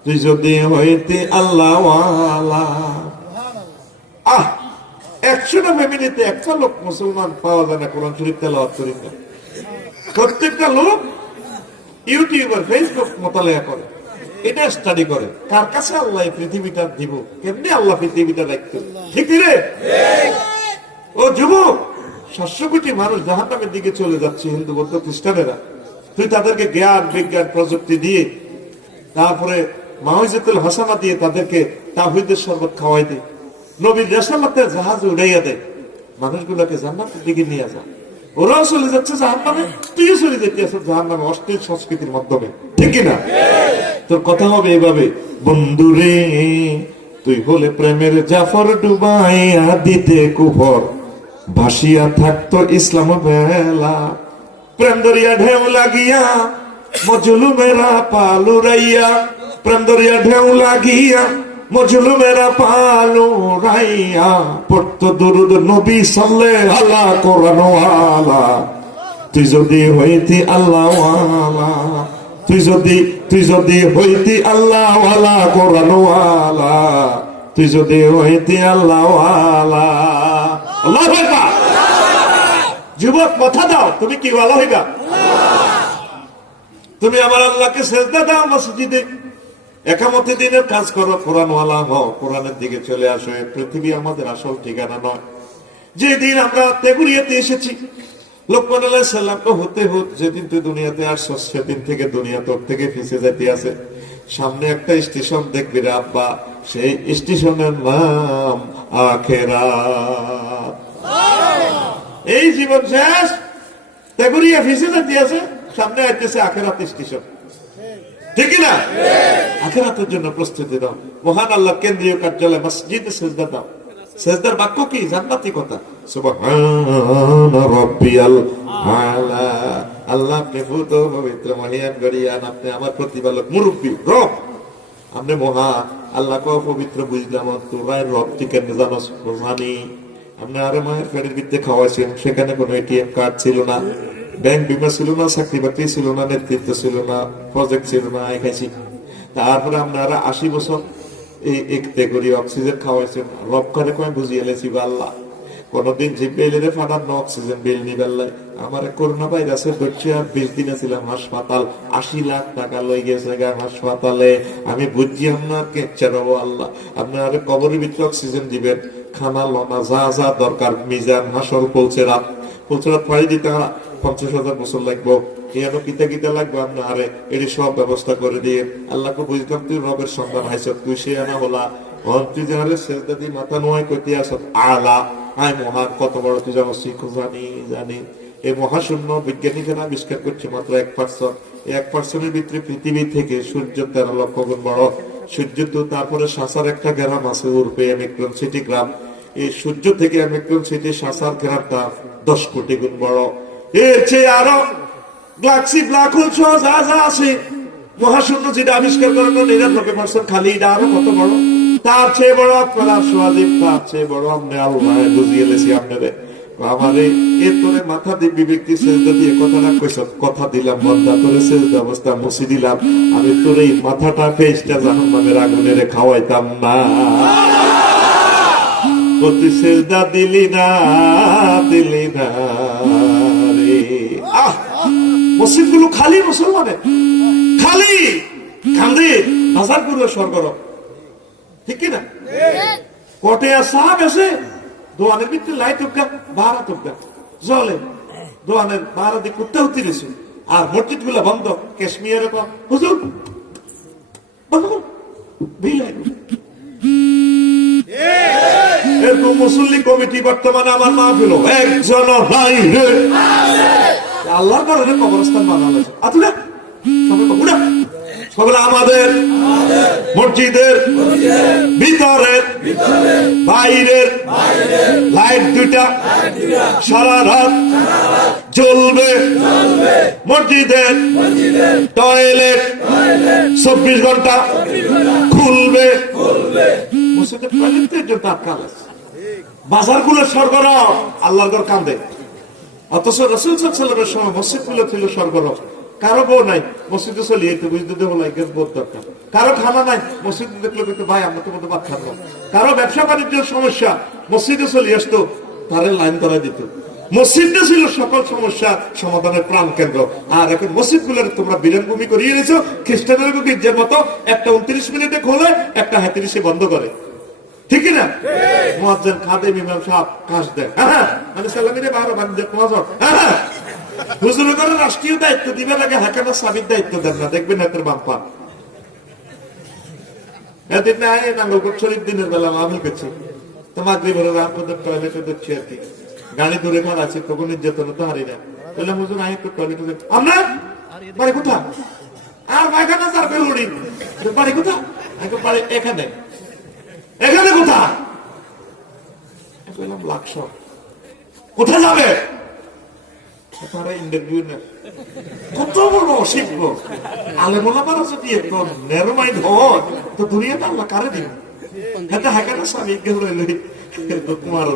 তুই যদি হইতে আল্লাহ ওয়ালা। 100টা ফ্যামিলিতে একটা লোক মুসলমান পাওয়া যায় না কোরআন শরীফ তেলাওয়াত করি না। প্রত্যেকটা লোক ইউটিউবার, ফেসবুক মোতালেয়া করে, এটা স্টাডি করে কার কাছে আল্লাহ পৃথিবীটা দিব, কেমনি আল্লাহ পৃথিবীটা রাখতে, ঠিক রে? ও যুবক, 700 কোটি মানুষ জাহান্নামের দিকে চলে যাচ্ছে, হিন্দু বৌদ্ধ খ্রিস্টানেরা। তুই তাদেরকে জ্ঞান বিজ্ঞান প্রযুক্তি দিয়ে, তারপরে মাউইজাতুল হাসানা দিয়ে তাদেরকে তাওহীদের শরবত খাওয়াই দে, নবীর রেসালাতের জাহাজ উড়াইয়া দেয়, মানুষগুলোকে জান্নাতের দিকে নিয়ে যা। ওরাও চলে যাচ্ছে জাহান্নামে, তুইও চলে যেতে আছিস জাহান্নামে অশ্লীল সংস্কৃতির মাধ্যমে, ঠিক না? তোর কথা হবে এভাবে, বন্ধুরে তুই হলে প্রেমের জাফর ডুবাইয়া দিতে কুফর, ভাসিয়া থাকতো ইসলাম বেলা, প্রেম দরিয়া ঢেউ লাগিয়া মজলুমেরা পালুরাইয়া, প্রেম দরিয়া ঢেউ লাগিয়া মজলুমেরা পালুরাইয়া, পড়তো দুরুদ নবী সাল্লাল্লাহু আলা কোরআন ওয়ালা, তুই যদি হইতি আল্লাহ ওয়ালা, তুই যদি হইতি আল্লাহ ওয়ালা কোরআন ওয়ালা, তুই যদি হইতি আল্লাহ ওয়ালা। আল্লাহু আকবার। যুবক কথা দাও, তুমি কি ওয়ালা হইবা? তুমি আমার আল্লাহকে সেজদা দাও মসজিদে, একামতে দিনের কাজ করো, কোরআন ওয়ালা হও, কোরআনের দিকে চলে আসো। পৃথিবী আমাদের আসল ঠিকানা নয়। যেদিন আমরা তেগুরিয়াতে এসেছি, লোকমান আলাইহিস সালামকে হতে হতে যেদিন তুই দুনিয়াতে আসছস, সেদিন থেকে দুনিয়া তোর থেকে পিছিয়ে যেতে আছে। সামনে একটা স্টেশন দেখবি রে আব্বা, সেই স্টেশনের নাম আখিরাত। এই জীবন শেষ, তেগুরিয়া পিছিয়ে যেতে আছে, সামনে আসতেছে আখিরাত স্টেশন, ঠিক না? আখিরাতের জন্য প্রস্তুতি দাও। মহান আল্লাহ কেন্দ্রীয় কার্যালয় মসজিদে সেজদা দাও। সেজদার বাক্য কি? জান্নাতি কথা, সুবহান রাব্বিয়াল আলা। আল্লাহ আপনি পূত পবিত্র মহিয়ান গরিয়ান, আপনি আমার প্রতিপালক, মুরব্বী, রব, আপনি মহান। আল্লাহ কো পবিত্র বুঝলাম, তোরাই রব ঠিক জানো জানি। আপনি আরো মায়ের পেটের ভিতরে খাওয়াইছেন, সেখানে কোনো এটিএম কার্ড ছিল না, ব্যাংক বিমা ছিল না, চাকরি বাকরি ছিল না, নেতৃত্ব ছিল না, প্রজেক্ট ছিল না, খাইছি। তারপরে আপনারা 80 বছর একতে করি অক্সিজেন খাওয়াইছেন, রব করে কয় বুঝিয়ে লেছি আল্লাহ, কোনদিন জিব্রাইলের ফাটানো অক্সিজেন বিল নিবেলাই। আমার করোনা ভাইরাসের ধরছে আর 20 দিনে ছিলাম হাসপাতাল, 80 লাখ টাকা লই গেছে হাসপাতালে। আমি বুঝছি আপনার কেচ্ছা রব আল্লাহ, আপনার কবরের ভিতরে অক্সিজেন দিবেন, খানা লনা যা যা দরকার, মিজান হাসর পৌঁছে রাত পাড়ি দিতে 50,000 বছর লাগবো, কেন কিতা কিতা লাগবে আপনার, এটি সব ব্যবস্থা করে দিয়ে। আল্লাহকে বুঝতাম তুই রবের সন্তান হাইছ, তুই সে আনা হলা তুই যারে সেজদা দিয়ে মাথা নোয়াই করতে আসত আলা আয় মহান কত বড় তুই জানো শিখো জানি এই মহাশূন্য বিজ্ঞানীরা আবিষ্কার করছে মাত্র 1%। এই 1%-এর ভিতরে পৃথিবী থেকে সূর্য 13 লক্ষ গুণ বড়। সূর্য তো তারপরে শাসার একটা গ্রাম আছে উর্পে অমিক্রন সিটি গ্রাম। এই সূর্য থেকে অমিক্রন সিটি শাসার গ্রামটা 10 কোটি গুণ বড়। এর চেয়ে আরো গ্যালাক্সি ব্ল্যাক হোল সহ যা যা আছে মহাশূন্য যেটা আবিষ্কার করানো 99% খালি, এটা আরো কত বড়, তার চেয়ে বড় আপনারা সোয়াজিব, তার চেয়ে বড় আপনি আল্লাহ বুঝিয়ে লেছি আপনাদের। আমারে এ তোরে মাথা দিবি ব্যক্তি সেজদা দিয়ে কথাটা কইছ, কথা দিলাম বন্ধা তোরে সেজদা অবস্থা মুছি দিলাম, আমি তোর এই মাথাটা ফেসটা জাহান্নামের আগুনে খাওয়াইতাম না। তুই সেজদা দিলি না রে। মসজিদ গুলো খালি, মুসলমানের খালি কান্দে বাজার করবে সরগরম, ঠিক কিনা? কটে সাহাব এসে দোয়ানের ভিতরে লাইট উঠকা ভাড়া তুলকা জলে দোয়ানের ভাড়া দিয়ে করতে হতে গেছে, আর মসজিদ গুলা বন্ধ। কাশ্মীরের হুজুর এরকম মুসল্লি কমিটি বর্তমানে আমার মাহফিল একজন নাই রে। আল্লাহর কারণে কবরস্থান বানানো হয়েছে। আচ্ছা সবাই আমাদের মসজিদের ভিতরের বাইরের লাইট দুইটা সারা রাত জ্বলবে। মসজিদের টয়লেট 24 ঘন্টা খুলবে। মসজিদের টয়লেটের জন্য তাৎকাল আছে। বাজারগুলো সরবরাহ আল্লাহর ঘর কান্দে। অথচ রাসূল সাল্লাল্লাহু আলাইহি ওয়াসাল্লামের সময় মসজিদগুলো ছিল সরবরাহ। কারো বউ নাই মসজিদে চলিয়ে বুঝতে দেবো লাইকের বোধ দরকার। কারো খানা নাই মসজিদে দেখলো কিন্তু ভাই আমরা তো মতো ভাত খাবো। কারো ব্যবসা বাণিজ্যের সমস্যা মসজিদে চলে আসতো, তারে লাইন করা দিত। মসজিদটা ছিল সকল সমস্যা সমাধানের প্রাণ কেন্দ্র। আর এখন মসজিদ গুলোর তোমরা বিরানভূমি করিয়ে এনেছো খ্রিস্টানের গির্জার মতো। একটা 29 মিনিটে খোলে, একটা 37-এ বন্ধ করে, ঠিক না? মুয়াজ্জিন খাদেম ইমাম সাহেব কাজ দেয়, মানে সালামিরে 12 বান্ধে পৌঁছাও। হুজুর করে রাষ্ট্রীয় দায়িত্ব দিবে লাগে, হাকানা সাবির দায়িত্ব দেন না, দেখবেন হাতের বাম্পা। এদিন না নাঙ্গলকোট শরীফ দিনের বেলা মাহফিল করছি, তো মাগরিবের রামপদের টয়লেটে দেখছি আর কি, গাড়ি দূরে খান আছে, তখন নির্যাতন তো হারি না। বললাম হুজুর আমি একটু টয়লেটে দেখি। আমরা বাড়ি কোথা? আর পায়খানা চার বেল উড়ি। বাড়ি কোথা? বাড়ি এখানে। এখানে কোথা? বললাম লাকশো। কোথায় যাবে? ইন্টারভিউ না, কত বড় অশিক্ষ আলে বলা পারা যদি একটু নেরো মাইন্ড হয় তো দুনিয়াটা আল্লাহ কারে দিন। এটা হাকানা স্বামী গেল তোমার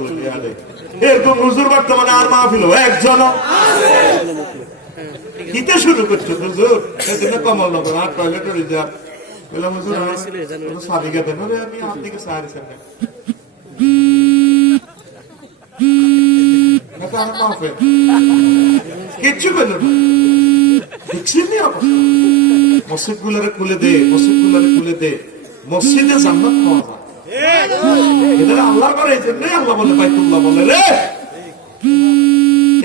এরকম হুজুর বর্তমানে আর মাহফিল একজন দিতে শুরু করছে। হুজুর সেদিন কমল নগর আর টয়লেটের রিজার্ভ বললাম হুজুর স্বামী গেতেন আমি আপনাকে সাহায্য কিচ্ছু পেল না। মসজিদ গুলারে খুলে দে, মসজিদ গুলারে খুলে দে, মসজিদে জান্নাত পাওয়া যায়। এটা আল্লাহ করে, এই জন্যই আল্লাহ বলে বাইতুল্লাহ বলে রে।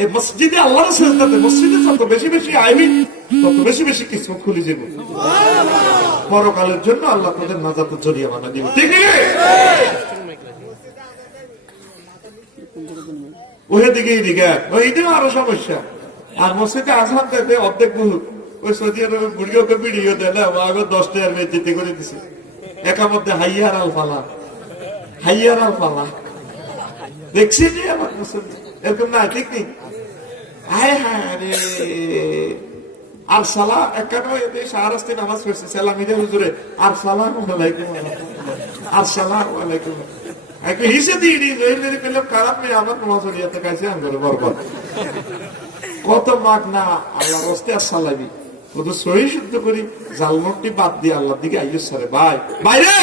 এই মসজিদে আল্লাহর সেজদাতে মসজিদে যত বেশি বেশি আইবি তত বেশি বেশি কিসমত খুলে যাবে। পরকালের জন্য আল্লাহ তাদের নাজাতের জরিয়া বানা দিবে, ঠিক আছে? ওহে দিকে দিকে ওইটাও আরো সমস্যা। আর মসজিদে আজহান দেবে অর্ধেক বহু ওই সৌদি আরবের বুড়িওকে ভিডিও দেয় না, আগে 10 টাকার বেচিতে করে দিছে। একার মধ্যে হাইয়ার আল ফালা, হাইয়ার আল ফালা দেখছি যে আমার এরকম না, ঠিক নেই? হায় হায় রে। আর সালা একান্ন সারাস্তি নামাজ পড়ছে সালামিদে হুজুরে আর সালাম আলাইকুম, আর সালাম আলাইকুম। কত মাগ না আল্লাহ রস্তে আর সালাবি সহি শুদ্ধ করি জালমটি বাদ দিয়ে আল্লাহর দিকে আইয়ুস সারে ভাই বাইরে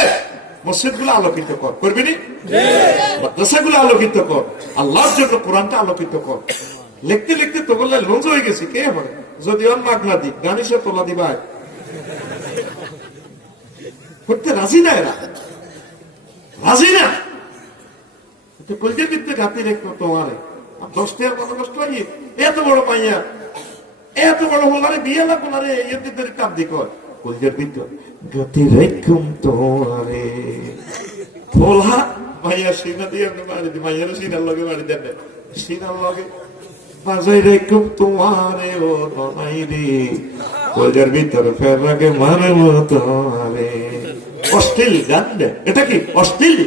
মসজিদ গুলো আলোকিত কর, করবি নি? মাদ্রাসা গুলো আলোকিত কর, আল্লাহর জন্য কোরআনটা আলোকিত কর। লিখতে লিখতে তো বললে লঞ্চ হয়ে গেছি, কে হবে যদি ওর মাগ না দি গানি সে তোলা দিবা করতে রাজি না, এরা রাজি না। কলজের ভিতরে ঘাতি রেখো তোমার 10 টাকার মতো নষ্ট হয়ে এত বড় পাইয়া এত বড় হলারে বিয়ে লাগবো না রে, এর কাপ দি কর কলজের ভিতর ঘাতি রেখুম তোমারে ভোলা ভাইয়া সিনা দিয়ে আপনি বাড়ি দিন, ভাইয়ার সিনার লগে বাড়ি দেন, সিনার লগে বাজাই রেখুম তোমারে ও ননাই রে, কলজার ভিতরে ফের রাগে মানে মতরে। অশ্লীল গান, এটা কি অশ্লীল?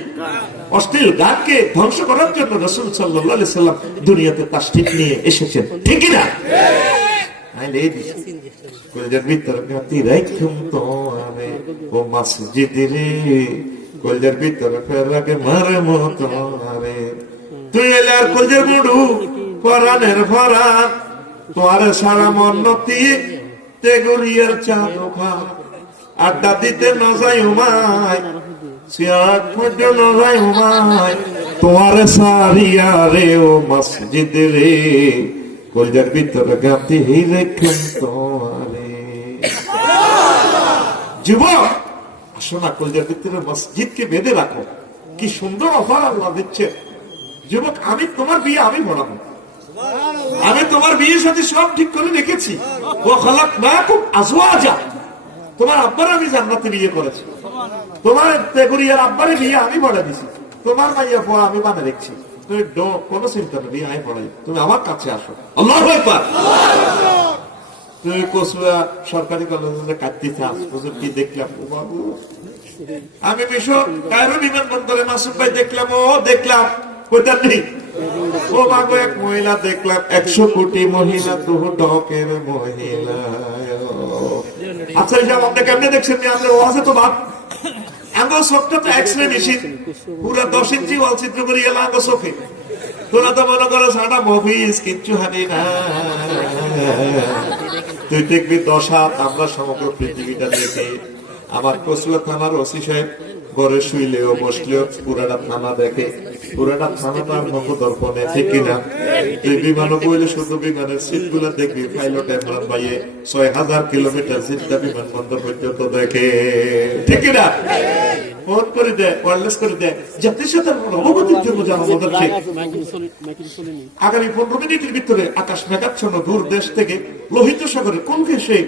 অশ্লীল গানকে ধ্বংস করার জন্য রাসূল সাল্লাল্লাহু আলাইহি সাল্লাম দুনিয়াতে তাশরীফ নিয়ে এসেছেন, ঠিক কি না? কলজার ভিতরে গাতি রাখুম তোমারে ও মসজিদ রে, কলজার ভিতরে ফের রাগে মারে মতরে। তুই এলে আর কলজার মুড়ু পরাণের ফরান, তোমারে সারা মন নতি তেগুলিয়ার চাঁদো খা, আড্ডা দিতে না যাই হুমায়, সিয়াক মধ্য না যাই হুমায়, তোমারে সারিয়া রে ও মসজিদ রে, কলজার ভিতরে গাতি রেখুম তোমারে। যুবক আসো না, কলজার ভিতরে মসজিদকে বেঁধে রাখো। কি সুন্দর অফার আল্লাহ দিচ্ছে। যুবক আমি তোমার বিয়ে আমি পড়াবো, আমি তোমার বিয়ের সাথে সব ঠিক করে রেখেছি। ও খালাক না খুব আজওয়াজা, তোমার আব্বার আমি জান্নাতে বিয়ে করেছি, তোমার তেগুরিয়ার আব্বারে বিয়ে আমি পড়ে দিছি, তোমার মাইয়া পড়া আমি বানা রেখেছি। তুমি কোনো চিন্তা নেই, বিয়ে আমি পড়াই, তুমি আমার কাছে আসো। আল্লাহু আকবার। তুমি কসুয়া সরকারি কলেজে কাটতেছে, আজ কি দেখলাম ও বাবু, আমি মিশর কায়রো বিমানবন্দরে মাসুদ ভাই দেখলাম, ও দেখলাম কোথায় নেই, ও বাবু এক মহিলা দেখলাম, 100 কোটি মহিলা দু টকের মহিলা। আচ্ছা এইসব আপনি কেমনে দেখছেন? আপনার ও আছে তো বাপ, আঙ্গো চোখটা তো এক্সরে মেশিন, পুরা 10 ইঞ্চি ওয়ালচিত্র করে গেল আঙ্গো চোখে। তোরা তো মনে করো সারা মফিস কিচ্ছু হানি না, তুই দেখবি 10 হাত আমরা সমগ্র পৃথিবীটা দেখে। আমার কসুয়া থানার ওসি সাহেব ঘরে শুইলেও বসলেও পুরাটা থানা দেখে, পুরাটা থানাটার মুখ দর্পণে, ঠিক কিনা? তুই বিমানও বইলে শুধু বিমানের সিট গুলো দেখবি, পাইলট ইমরান ভাইয়ে 6000 কিলোমিটার সিটটা বিমানবন্দর পর্যন্ত দেখে, ঠিক কিনা? ফোন করে দেয়, ওয়ারলেস করে দেয়, জাতির সাথে অবগতির জন্য যেন আমাদের আগামী 15 মিনিটের ভিতরে আকাশ মেঘাচ্ছন্ন, দূর দেশ থেকে লোহিত সাগরের কোন দেশে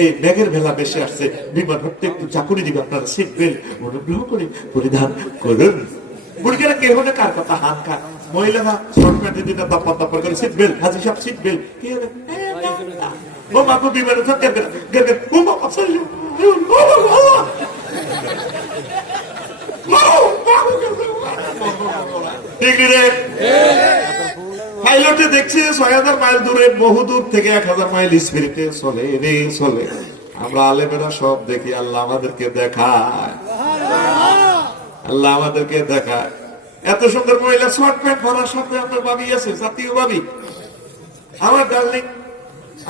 এই ব্যাগের ভেলা বেশি আসছে, বিমান হতে একটু চাকুরি দিবে, আপনারা সিট বেল্ট অনুগ্রহ করে পরিধান করুন। বুড়িকেরা কে হলে কার কথা হান খা, মহিলারা শর্ট প্যান্টের দিনে দপ্পর দপ্পর করে সিট বেল্ট, হাজি সাহেব সিট বেল্ট, কি হবে ও মাকে বিমানে থাকে ও বাবা পাইলটে দেখছে 6000 মাইল দূরে, বহু দূর থেকে 1000 মাইল স্পিরিটে চলে রে চলে। আমরা আলেমেরা সব দেখি, আল্লাহ আমাদেরকে দেখায়, আল্লাহ আমাদেরকে দেখায়। এত সুন্দর মহিলা শর্ট প্যান্ট পরার সাথে আপনার ভাবি আছে, জাতীয় ভাবি, আমার ডার্লিং,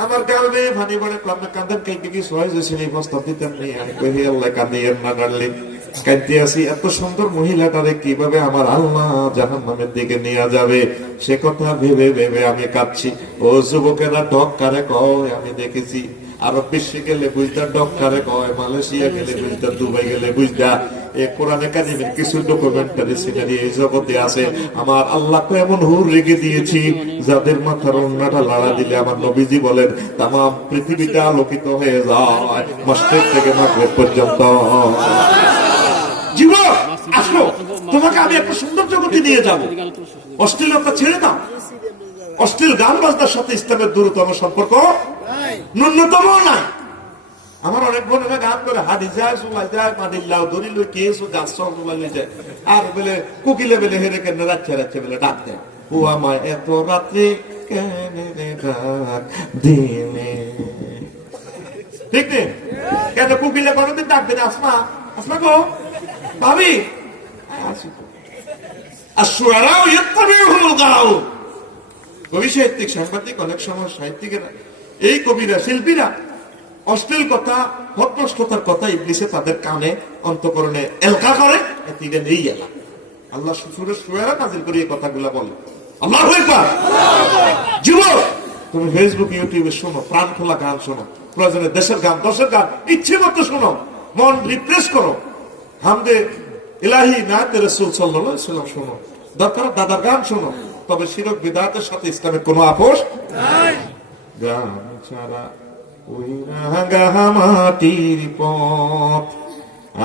আমার গালবে ভানি বলে কান্দেন কাইতে কি সহজ হয়েছিল, এই প্রস্তাব দিতেন নেই, আমি কহি আল্লাহ কান্দিয়েন না ডার্লিং, কাঁদতে আসি, এত সুন্দর মহিলাটারে কিভাবে আমার আল্লাহ জাহান্নামের দিকে নিয়ে যাবে সে কথা ভেবে ভেবে আমি কাঁদছি। ও যুবকেরা ডক কারে কয় আমি দেখেছি, আরব বিশ্বে গেলে বুঝতা ডক কারে কয়, মালয়েশিয়া গেলে বুঝতা, দুবাই গেলে বুঝতা। এই কোরআনে কারিমের কিছু ডকুমেন্টারি সিনারি এই জগতে আছে। আমার আল্লাহ তো এমন হুর রেখে দিয়েছি যাদের মাথার ওন্নাটা লাড়া দিলে আমার নবীজি বলেন তামাম পৃথিবীটা আলোকিত হয়ে যায়, মসজিদ থেকে মাগরিব পর্যন্ত। যুবক আসো, তোমাকে আমি একটা সুন্দর জগতে নিয়ে যাব। অশ্লীলতা ছেড়ে দাও, অশ্লীল গান বাজনার সাথে ইসলামের দূরতম সম্পর্ক ন্যূনতম নাই। আমার অনেক বোনেরা গান করে হাদি যায় সুলাই যায় মাদিল্লাহ ধরি লই কে সু গাছ সুলাই যায়, আর বলে কুকিলে বেলে হেরে কেন রাচ্ছে রাচ্ছে বলে ডাক দেয়, ও আমায় এত রাত্রে কেন ডাক দিলে, ঠিক নেই? কেন কুকিলে কোনোদিন ডাক দেয় আসমা, আসমা গো ভাবি, কবি সাহিত্যিক সাংবাদিক অনেক সময় সাহিত্যিকেরা, এই কবিরা শিল্পীরা অশ্লীল কথা, হতনষ্টতার কথা ইবলিসে তাদের কানে অন্তঃকরণে এলকা করে, এই এলা আল্লাহ সুরা নাজিল করে এই কথাগুলা বলে। আল্লাহু আকবার। যুবক তুমি ফেসবুক ইউটিউবে শোনো, প্রাণ খোলা গান শোনো, প্রয়োজনে দেশের গান দশের গান ইচ্ছে মতো শোনো, মন রিফ্রেশ করো, হামদে ইলাহি নাতে রাসূল সাল্লাল্লাহু আলাইহি ওয়াসাল্লাম শোনো, দরকার দাদার গান শোনো, তবে শিরক বিদআতের সাথে ইসলামের কোনো আপোষ নাই। গান ছাড়া ওই রাঙা মাটির পথ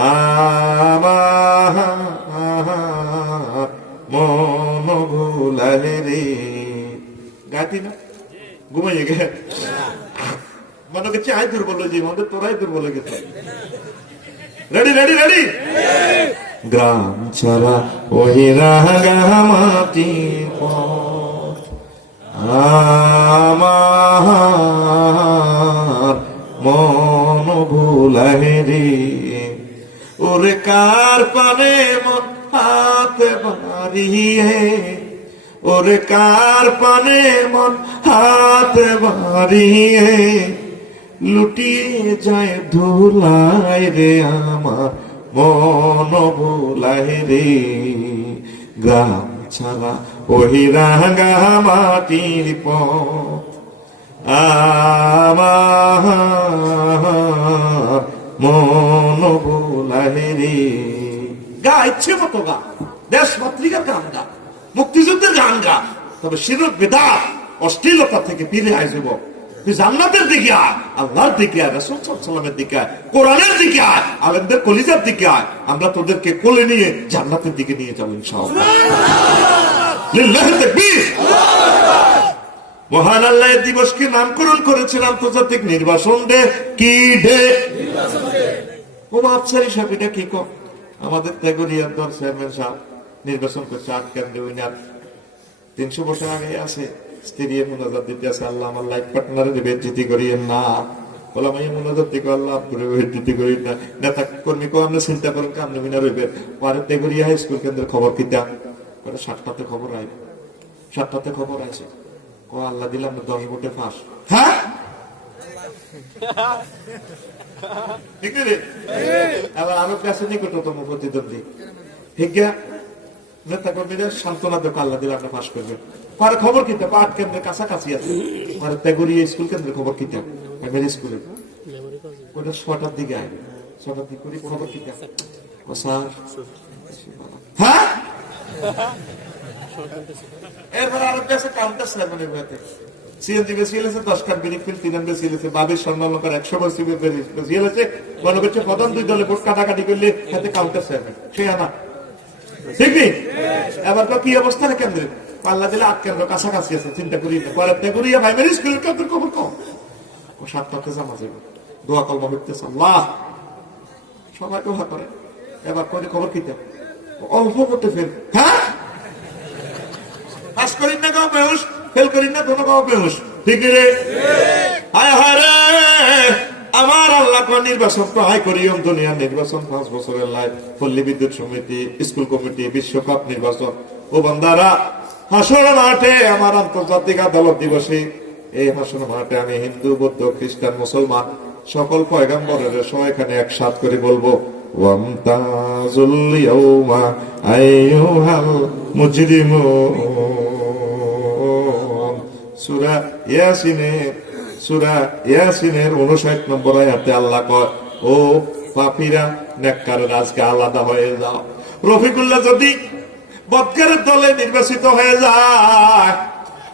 আমার রে। গাইতি না ঘুমাইয়ে গে মনে করছে আয় দুর্বল হয়ে যাই, আমাদের তোরাই দুর্বল হয়ে গেছে। Ready ready ready. গ্রাম ছাড়া ওই রাঙামাটি পথ আমার মন ভুলায় রে। ওরে কার পানে মন হাত বাড়িয়ে, ওরে কার পানে মন হাত বাড়িয়ে লুটিয়ে যায় ধুলায় রে আমার মন ভুলায় রে। গ্রাম ছাড়া ওই রাঙা মাটির পথ আমার মন ভুলায় রে। গা ইচ্ছে মতো গা, দেশ মাতৃকার গান গা, মুক্তিযুদ্ধের গান গা, তবে শিরক বেদাত অশ্লীলতা থেকে ফিরে আয় যুবক। তুই জান্নাতের দিকে আয়, আল্লাহর দিকে আয়, রাসূল সাল্লাল্লাহু আলাইহি ওয়াসাল্লামের দিকে আয়, কোরআনের দিকে আয়, আলেমদের কলিজার দিকে আয়। আমরা তোদেরকে কোলে নিয়ে জান্নাতের দিকে নিয়ে যাবো ইনশাআল্লাহ। লিল্লাহি তাকবীর। মহান আল্লাহ এই দিবসকে নামকরণ করেছেন আন্তর্জাতিক নির্বাচন ডে। কি ডে? ও আফসারি সাহেব এটা কি কম? আমাদের তেগরিয়ার দল চেয়ারম্যান সাহেব নির্বাচন করছে 8 কেন্দ্রে উইনার 300 বছর আগে আছে। স্ত্রী মুনাজাত দিতে আছে, আল্লাহ আমার লাইফ পার্টনারের বেজ্জতি করিয়েন না। বললাম এই মুনাজাত দিকে আল্লাহ আপনার বেজ্জতি করি না। নেতা কর্মী কো আপনি চিন্তা করেন কামনে উইনার হইবেন। পরে তেগরিয়া হাই স্কুল কেন্দ্রের খবর কিতা 7টাতে খবর আই, 7টাতে খবর আছে। ও আল্লাহ দিলাম 10 ভোটে ফাঁস। হ্যাঁ ঠিক রে। আবার আরো কাছে নিকটতম প্রতিদ্বন্দ্বী হিজ্ঞা নেতা কর্মীরা সান্ত্বনা দেখ আল্লাহ দিলে আপনি পাশ করবেন। পরে খবর কিতা 8 কেন্দ্রের কাছাকাছি আছে। পরে তেগরিয়া স্কুল কেন্দ্রের খবর কিতা প্রাইমারি স্কুলে ওটা 6টার দিকে আয়, 6টার দিকে করে খবর কিতা ও স্যার। হ্যাঁ এরপর আরো কাছে কাউন্টার সেরেমনি হয়েছে। সিএনজি বেশি হয়েছে 10 কাঠ বেনিফিট, 3 বেশি হয়েছে, বাবের স্বর্ণালঙ্কার 100 বেশি হয়েছে। মনে করছে প্রধান 2 দলে ভোট কাটাকাটি করলে হাতে কাউন্টার সেরেমনি সে আনা ঠিক নেই। এবার তো কি অবস্থা না কেন্দ্রে পাল্লা দিলে 8 কেন্দ্র কাছাকাছি আছে, চিন্তা করি করিয়া প্রাইমারি স্কুলের কেন্দ্রের খবর কম। ও 7টাতে জামা যাবে, দোয়া কলমা হইতেছে আল্লাহ সবাই দোয়া করে। এবার করে খবর কিতা অল্প করতে ফেল। হ্যাঁ পাস করিন না গাও বেহুশ, ফেল করিন না কোনো গাও বেহুশ। ঠিক রে? হায় হায় রে আমার আল্লাহ কোন নির্বাচন তো হাই করিয়ম দুনিয়ার নির্বাচন 5 বছরের লাইফ, পল্লী বিদ্যুৎ সমিতি, স্কুল কমিটি, বিশ্বকাপ নির্বাচন। ও বান্দারা হাসর মাঠে আমার আন্তর্জাতিক আদালত দিবসে এই হাসর মাঠে আমি হিন্দু, বৌদ্ধ, খ্রিস্টান, মুসলমান সকল পয়গম্বরের সবাই এখানে একসাথ করে বলবো ওয়ামতাজুল ইয়াউমা আইয়ুহাল মুজরিমুন। সূরা ইয়াসিনের 59 নম্বর আয়াতে আল্লাহ কয় ও পাপীরা নেককাররা আজকে আলাদা হয়ে যাও। রফিকুল্লাহ যদি বদকারের দলে নির্বাচিত হয়ে যায়,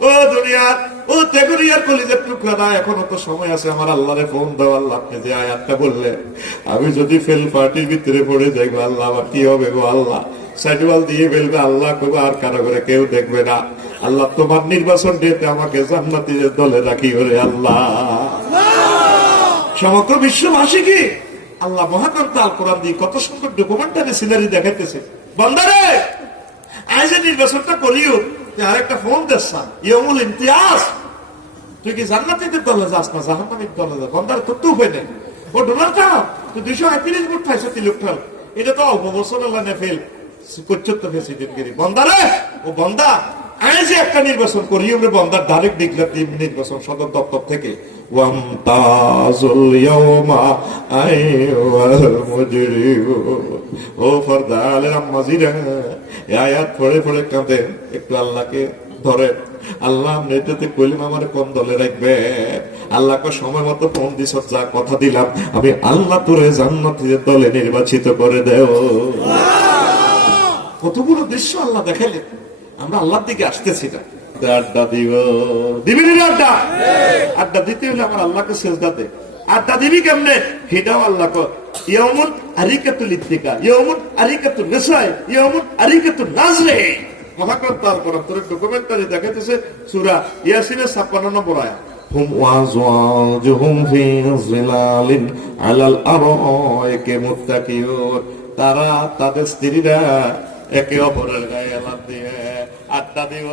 ও দুনিয়ার ও তেগুরিয়ার কলিজার টুকরাটা এখনো তো সময় আছে, আমার আল্লাহরে ফোন দাও। আল্লাহ আপনি যে আয়াতটা বললে আমি যদি ফেল পার্টির ভিতরে পড়ে যাই গো আল্লাহ আমার কি হবে গো আল্লাহ? সাইডওয়াল দিয়ে ফেলবে আল্লাহ, আর কারো করে কেউ দেখবে না। আল্লাহ তোমার নির্বাচন ডেতে আমাকে জান্নাতীদের দলে রাখি ওরে আল্লাহ। সমগ্র বিশ্ববাসী কি আল্লাহ মহাকর্তা আল কোরআন দিয়ে কত সুন্দর ডকুমেন্টারি সিনারি দেখাইতেছে। বান্দারে আজ নির্বাচনটা করিও আরেকটা ফোন দেশা ইয়মুল ইমতিয়াজ, তুই কি জান্নাতীদের দলে যাস না জাহান্নামীর দলে যাস? বান্দার তোর তো উপায় নেই। ও ডোনাল্ড ট্রাম্প তুই 238 ভোট পাইছো তিলুকটাল, এটা তো অল্প বছর আল্লাহ ফেল 75 প্রেসিডেন্টগিরি। বান্দারে ও বান্দা আজ একটা নির্বাচন করি আমরা বন্দার ডাইরেক্ট ডিক্লেয়ার নির্বাচন সদর দপ্তর থেকে ওয়ামতাজুল ইয়াউমা আইয়ুহাল মুজরিমুন। ও ফরদালের আম্মাজিরা এই আয়াত পড়ে পড়ে কাঁদে, একটু আল্লাহকে ধরে আল্লাহ নেতাতে কইলাম আমার কোন দলে রাখবে। আল্লাহকে সময় মতো ফোন দিছ, যা কথা দিলাম আমি আল্লাহ তোরে জান্নাতীদের দলে নির্বাচিত করে দেও। কতগুলো দৃশ্য আল্লাহ দেখাইলেন। আমরা আল্লাহর দিকে আসতেছি না, আড্ডা দিব দিবি আড্ডা। আড্ডা দিতে হলে আমার আল্লাহকে সেজদা দে। আড্ডা দিবি কেমনে সেটাও আল্লাহ ইয়াউমুন আরিকাতুল ইত্তিকা, ইয়াউমুন আরিকাতুল নিসা, ইয়াউমুন আরিকাতুল নাজরে। মহাগ্রন্থ আল কোরআন তোর ডকুমেন্টারি দেখাইতেছে সূরা ইয়াসিনের 56 নম্বর আয়াত হুম ওয়াজওয়াজুহুম ফি যিলালিন আলাল আরাইকি মুত্তাকিউন তারা তাদের স্ত্রীরা একে অপরের গায়ে লাফ দিয়ে আড্ডা দিব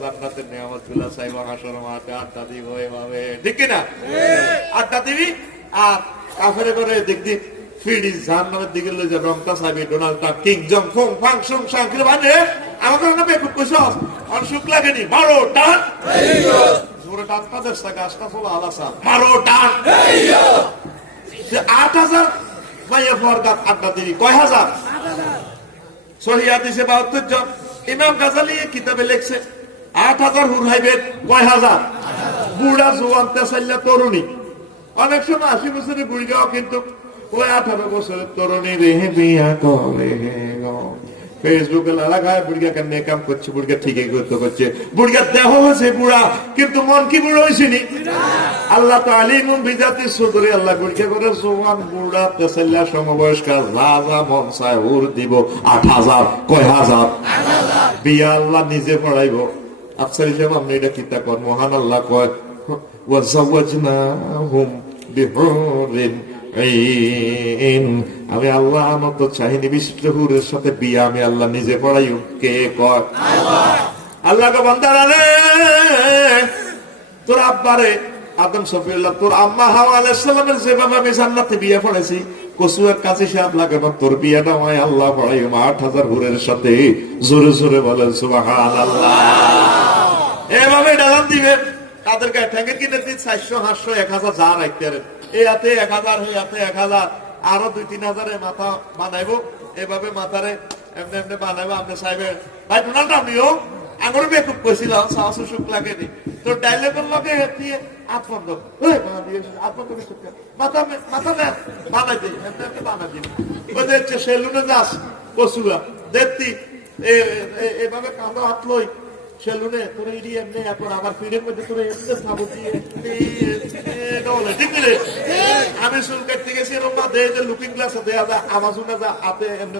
জান্নাতের নিয়ামতগুলো চাইবো হাসর মাঠে আড্ডা দিব এভাবে ঠিক কিনা আড্ডা দিবি আর কাফেরে করে দেখবি ফিডিস জাহান্নামের দিকে লই যে রংটা চাইবি ডোনাল্ড ট্রাম্প কিং জং ফং ফাং সুং সাং করে মানে আমাকে না বেকুব কইছস আর সুখ লাগেনি মারো টান জোরে টান পাদেশ তা গাছটা ফলো আলাসা মারো টান 8000 মাইয়া ফরগাত আড্ডা দিবি কয় হাজার সহি হাদিসে 72 জন ইমাম গাজালি কিতাবে লিখছে 8000 হুর হাইবেন কয় হাজার বুড়া জোয়ান তেসাল্লা তরুণী অনেক সময় 80 বছরের বুড়িটাও কিন্তু ওই 18 বছরের তরুণী রেহে বিয়া করে ফেসবুকে লাগায় বুড়িয়া কেমনে কাম করছে বুড়িয়া ঠিকই করছে বুড়িয়া দেহ হয়েছে বুড়া কিন্তু মন কি বুড়ো হয়েছে নি আল্লাহ তো আলিমুন বিজাতি সুদরি আল্লাহ বুড়িয়া করে জোয়ান বুড়া তেসাল্লা সমবয়স্কা রাজা মন চায় হুর দিব 8000 কয় হাজার বিয়া আল্লাহ নিজে পড়াইব আফসার হিসেবে আপনি এটা কিতা কর মহান আল্লাহ কয় ওয়াজাওয়াজনাহুম বিহুরিন আইন আমি আল্লাহ মতো চাহিনি বিশিষ্ট হুরের সাথে বিয়া আমি আল্লাহ নিজে পড়াই কে কয় আল্লাহ কে বান্দারা রে তোর আব্বারে আদম সফিউল্লাহ তোর আম্মা হাওয়া আলাইহিস সালামের যেভাবে আমি জান্নাতে বিয়া পড়াইছি কসুয়ার কাছে সে লাগে না তোর বিয়াটা হয় আল্লাহ পড়াই 8000 হুরের সাথে জোরে জোরে বলেন সুবহানাল্লাহ এভাবে ডালান দিবে তাদেরকে ঠেঙ্গে কিনে দিন 400 500 1000 যা রাখতে পারেন এই হাতে 1000 এই হাতে 1000 আরো 2-3000 মাথা বানাইবো এভাবে মাথারে এমনি এমনি বানাইবো আপনি সাহেবে ভাই ডোনাল্ড আপনিও আঙুল বেকুব কইছিলাম সাহস সুখ লাগেনি তো ডাইলেবের লগে হেতি আত্মন্দ ওই আত্মন্দ মাথা মাথা না বানাই দিই এমনি এমনি বানাই দিই ওই যে সেলুনে যাস কসুয়া দেখতি এভাবে কাঁদো হাত লই সেলুনে তোর ইডি এমনি এখন আমার ফিডের মধ্যে তোর এমনি সাবু দিয়ে ঠিক রে আমি চুল কাটতে গেছি এরকম না দেয় যে লুকিং গ্লাসে দেয়া যায় আমার শুনে যা হাতে এমনি